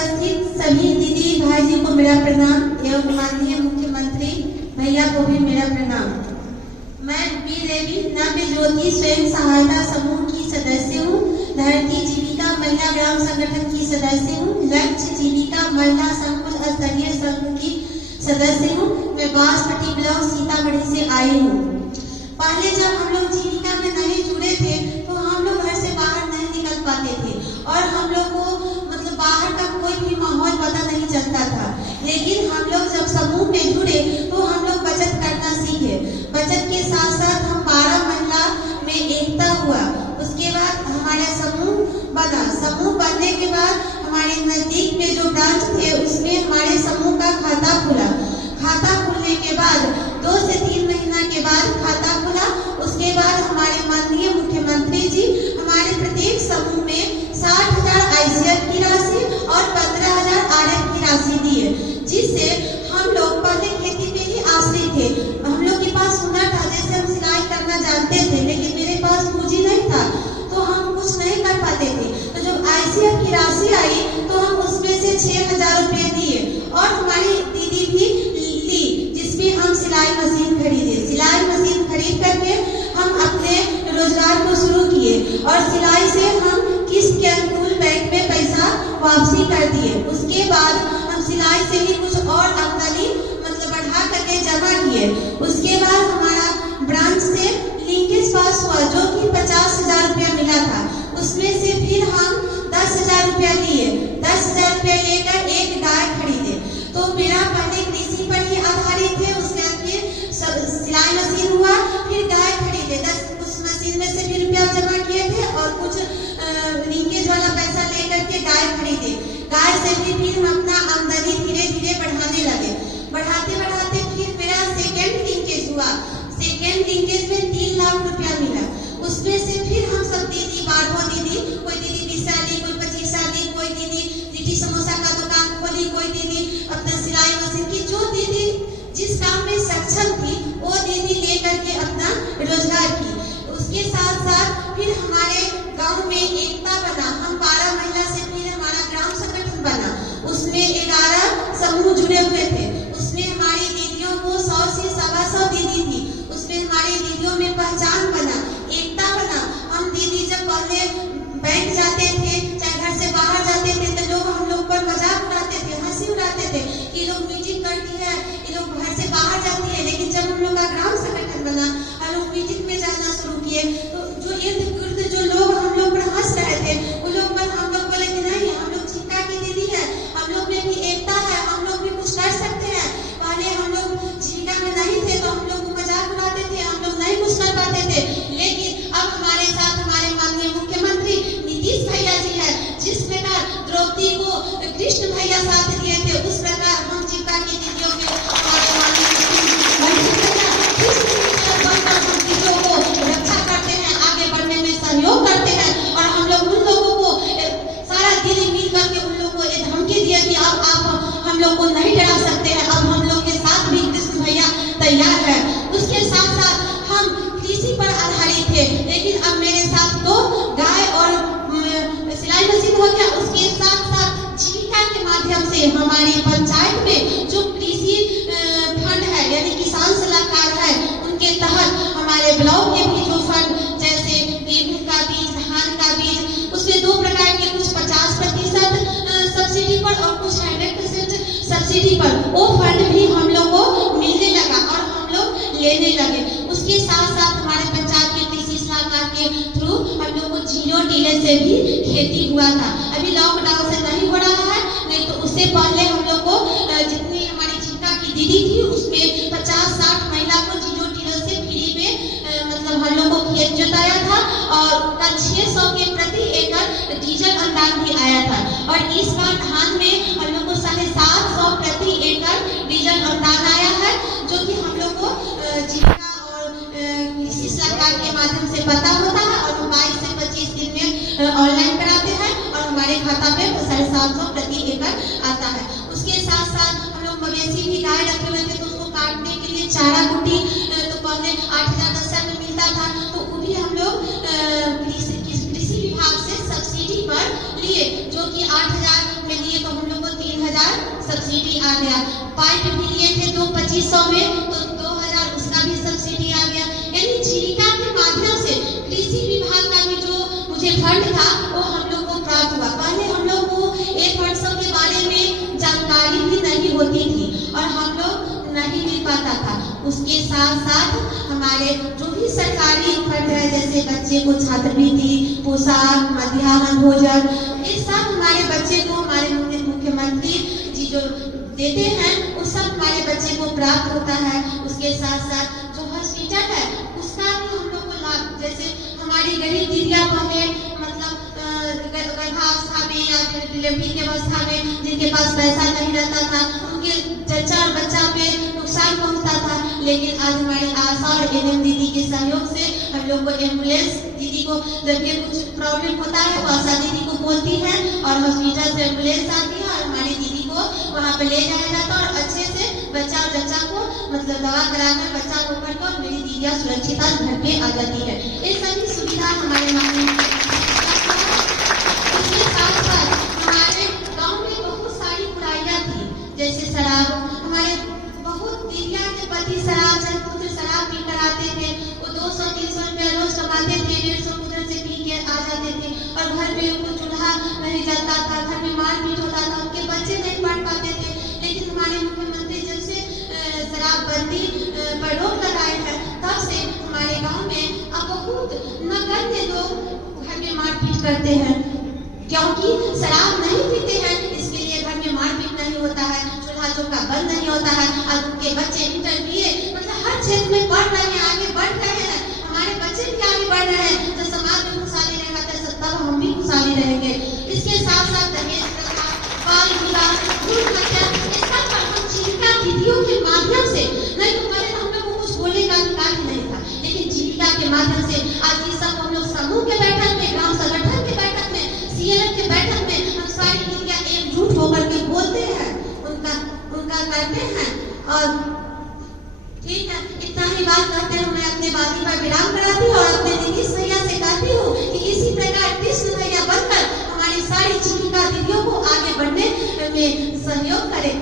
उपस्थित सभी दीदी भाई जी को मेरा प्रणाम एवं माननीय मुख्यमंत्री भैया को भी मेरा प्रणाम। मैं बी देवी नव्य ज्योति स्वयं सहायता समूह की सदस्य हूँ। धरती जीविका महिला ग्राम संगठन की सदस्य हूँ। लक्ष्य जीविका महिला संकुल स्तरीय संघ की सदस्य हूँ। मैं बांसपट्टी ब्लॉक सीतामढ़ी से आई हूँ। पहले जब हम लोग जीविका में नहीं जुड़े थे तो हम लोग घर से बाहर नहीं निकल पाते थे और हम लोग को मतलब बाहर का कोई भी माहौल पता नहीं चलता था। लेकिन हम लोग जब समूह में जुड़े तो हम लोग बचत करना सीखे। बचत के साथ साथ हम 12 महिला में एकता हुआ। उसके बाद हमारा समूह बना। समूह बनने के बाद हमारे नजदीक में जो ब्रांच थे उसमें हमारे समूह का खाता खुला। खाता खुलने के बाद 2 से 3 महीना के बाद खाता खुला। उसके बाद हमारे माननीय मुख्यमंत्री जी हमारे प्रत्येक समूह में 60,000 ICF की राशि और 15,000 RF की राशि दिए, जिससे हम लोग पहले खेती पे ही आश्रित थे। हम लोग के पास हुनर था, जैसे हम सिलाई करना जानते थे, लेकिन मेरे पास पूंजी नहीं था तो हम कुछ नहीं कर पाते थे। तो जब ICF की राशि आई तो हम उसमें से 6,000 रुपये दिए और हमारी दीदी भी ली, जिसमें हम सिलाई मशीन खरीदे। सिलाई मशीन खरीद करके हम अपने रोजगार को शुरू किए और सिलाई से हम किस्त के अनुकूल बैंक में पैसा वापसी कर दिए। उसके बाद हम सिलाई से ही कुछ और आमदनी मतलब बढ़ा करके जमा किए। उसके बाद हमारा ब्रांच से लिंकेज पास हुआ जो कि 50,000 रुपया मिला था। उसमें से फिर हम 10,000 रुपया लिए। 10,000 रुपया लेकर एक गाय खरीदे। तो मेरा पहले कृषि पर ही आधारित थे। उसके बाद फिर सिलाई मशीन हुआ, फिर गाय खरीदे। 10 उस मशीन में से फिर रुपया जमा किए थे और कुछ लिंकेज वाला पैसा लेकर के गाय खरीदे। गाय से भी फिर हम अपना आमदनी धीरे धीरे बढ़ाने लगे। बढ़ाते बढ़ाते फिर मेरा सेकेंड लिंकेज हुआ। सेकेंड लिंकेज में 3 लाख रुपया मिला। उसमें से फिर हम सब दीदी बाढ़ो दीदी, कोई दीदी 20 साली, कोई 25 साली, कोई दीदी लिट्टी समोसा का दुकान खोली, कोई दीदी अपना सिलाई मशीन की। जो दीदी जिस काम में सक्षम थी वो दीदी लेकर के अपना रोजगार की। उसके साथ साथ फिर हमारे गांव में एकता बना। हम 12 महिला से फिर हमारा ग्राम संगठन बना। उसमें 11 समूह जुड़े हुए थे। उसमें हमारी दीदियों को 100 से 125 दीदी थी। उसमें हमारी दीदियों में पहचान बना, एकता बना। हम दीदी जब पहले बैंक जाते थे, चाहे घर से बाहर जाते थे, तो लोग हम लोग पर मजाक उड़ाते थे, हंसी उड़ाते थे कि लोग मीटिंग करती है, ये लोग घर से बाहर जाती है। लेकिन जब हम लोग का ग्राम संगठन बना, हम लोग मीटिंग में जाना शुरू किए, तो जो इर्द गिर्द जो लोग हम लोग पर हंस रहे थे, वो लोग पर हम लोग बोले कि नहीं, हम लोग चिंता की दीदी है, हम लोग में भी एकता है, हम लोग भी कुछ कर सकते हैं। पहले हम लोग जीविका में नहीं थे तो हम लोग को मजाक उड़ाते थे, हम लोग नहीं कुछ कर पाते थे। लेकिन अब हमारे साथ हमारे माननीय मुख्यमंत्री नीतीश भैया जी है। जिस प्रकार द्रौपदी को कृष्ण भैया साथ दिए थे, उस प्रकार हम जीविका की दीदियों के रक्षा करते हैं, आगे बढ़ने में सहयोग करते हैं। और हम लोग उन लोगों को सारा दीदी मिल करके उन लोगों को ये धमकी दिया कि अब आप हम लोग को नहीं डरा सकते हैं। अब हम लोग के साथ भी कृष्ण भैया तैयार है। उसके साथ साथ हम कृषि पर आधारित थे, लेकिन अब मेरे साथ तो गाय और सिलाई मशीन हो गया। उसके साथ साथ जीविका के माध्यम से हमारी पंचायत में जो कृषि फंड है यानी किसान सलाहकार है, उनके तहत हमारे ब्लॉक के भी जो फंड, जैसे गेहूं का बीज, धान का बीज, उसमें 2 प्रकार के, कुछ 50% सब्सिडी पर और कुछ 100% सब्सिडी पर, वो फंड भी हम लोग को मिलने लगा और हम लोग लेने लगे। उसके साथ साथ हमारे पंचायत के कृषि सलाहकार के थ्रू हम लोग को 0 टिलेज से भी खेती हुआ था। अभी लॉकडाउन से नहीं हो रहा है, नहीं तो उससे पहले हम लोग को जितनी हमारी जीविका की दीदी थी उसमें 50-60 महिला को 0 टिलेज से फ्री में मतलब हम लोग को खेत जोताया था और 600 के प्रति एकड़ डीजल अनुदान भी आया था। और इस बार धान में हम लोग को 750 प्रति एकड़ डीजल अनुदान आया है, जो कि हम लोग को जीविका और कृषि सरकार के माध्यम से पता होता है और 22 से 25 दिन में ऑनलाइन कराते हैं और हमारे खाता पे 750 प्रति एकड़ आता है। उसके साथ साथ हम लोग मवेशी भी गाय रखे हुए थे, तो उसको काटने के लिए चारा कुटी तो पहले 8,000-10,000 में मिलता था, तो वो भी हम लोग कृषि विभाग से सब्सिडी पर लिए, जो कि 8,000 में लिए तो हम लोग सब्सिडी आ गया। पाइप भी लिए थे 2500 में, तो 2000 उसका भी सब्सिडी आ गया। यानी जीविका के माध्यम से कृषि विभाग का भी जो मुझे फंड था वो हम लोग को प्राप्त हुआ। पहले हम लोग को एक फंड सब के बारे में जानकारी भी नहीं होती थी और हम लोग नहीं मिल पाता था। उसके साथ साथ हमारे जो भी सरकारी फंड है, जैसे बच्चे को छात्रवृत्ति, पोशाक, मध्याह्न भोजन, ये सब हमारे बच्चे को हमारे मुख्यमंत्री जी जो देते हैं वो सब हमारे बच्चे को प्राप्त होता है। उसके साथ साथ जो हॉस्पिटल है उसका भी हम लोग को लाभ, जैसे हमारी गरीब दीदियां पहले मतलब गर्भावस्था में या फिर डिलीवरी के अवस्था में जिनके पास पैसा नहीं रहता था, उनके जच्चा और बच्चा पे नुकसान पहुंचता था। लेकिन आज हमारी आशा और एनएम दीदी के सहयोग से हम लोग को एम्बुलेंस दीदी को जब भी कुछ प्रॉब्लम होता है तो आशा दीदी को बोलती है और हॉस्पिटल से एम्बुलेंस आती है और हमारी दीदी को वहाँ पे ले जाया जाता है और अच्छे से बच्चा और जच्चा को मतलब दवा कराकर बच्चा को कर मेरी दीदियाँ सुरक्षित घर पे आ जाती है। ये सभी सुविधा हमारे माध्यम। इसके साथ साथ हमारे गांव में बहुत सारी बुराइयां थी, जैसे शराब। हमारे बहुत दीदियां के पति शराब पुत्र शराब पी कर आते थे, वो 200-300 रुपया रोज कमाते थे, 150 पुत्र से पी के आ जाते थे और घर में उनको चूल्हा नहीं जलता था, घर में मारपीट होता था, उनके बच्चे नहीं पढ़ पाते थे। लेकिन हमारे मुख्यमंत्री जब से शराबबंदी पर रोक लगाए हैं तब से हमारे गाँव में अब बहुत नगण्य लोग घर में मारपीट करते हैं, क्योंकि शराब नहीं पीते हैं, इसके लिए घर में मारपीट नहीं होता है, चूल्हा चौका बंद नहीं होता है। और उनके बच्चे इंटर बीए मतलब हर क्षेत्र में पढ़ रहे हैं, आगे बढ़ रहे हैं। हमारे बच्चे भी आगे बढ़ रहे हैं, तो समाज में खुशहाली रहेगा तो तब हम भी खुशहाली रहेंगे। इसके साथ साथ दहेज प्रथा, बाल विवाह, भ्रूण हत्या, इस सब पर हम जीविका दीदियों के माध्यम से, नहीं तो पहले हम लोग को कुछ बोलने का अधिकार ही नहीं था, लेकिन जीविका के माध्यम से आज ये सब हम लोग समूह के बैठक में, ग्राम संगठन के बैठक में, सीएलएफ के बैठक में हम सारी दीदियां एकजुट होकर के बोलते हैं, उनका करते हैं। और ठीक है, इतना ही बात करते हैं, मैं अपने वादी पर विराम कराती हूँ और अपने नीतीश भैया से कहती हूँ कि इसी प्रकार कृष्ण भैया बनकर हमारी सारी जीविका दीदियों को आगे बढ़ने में सहयोग करें।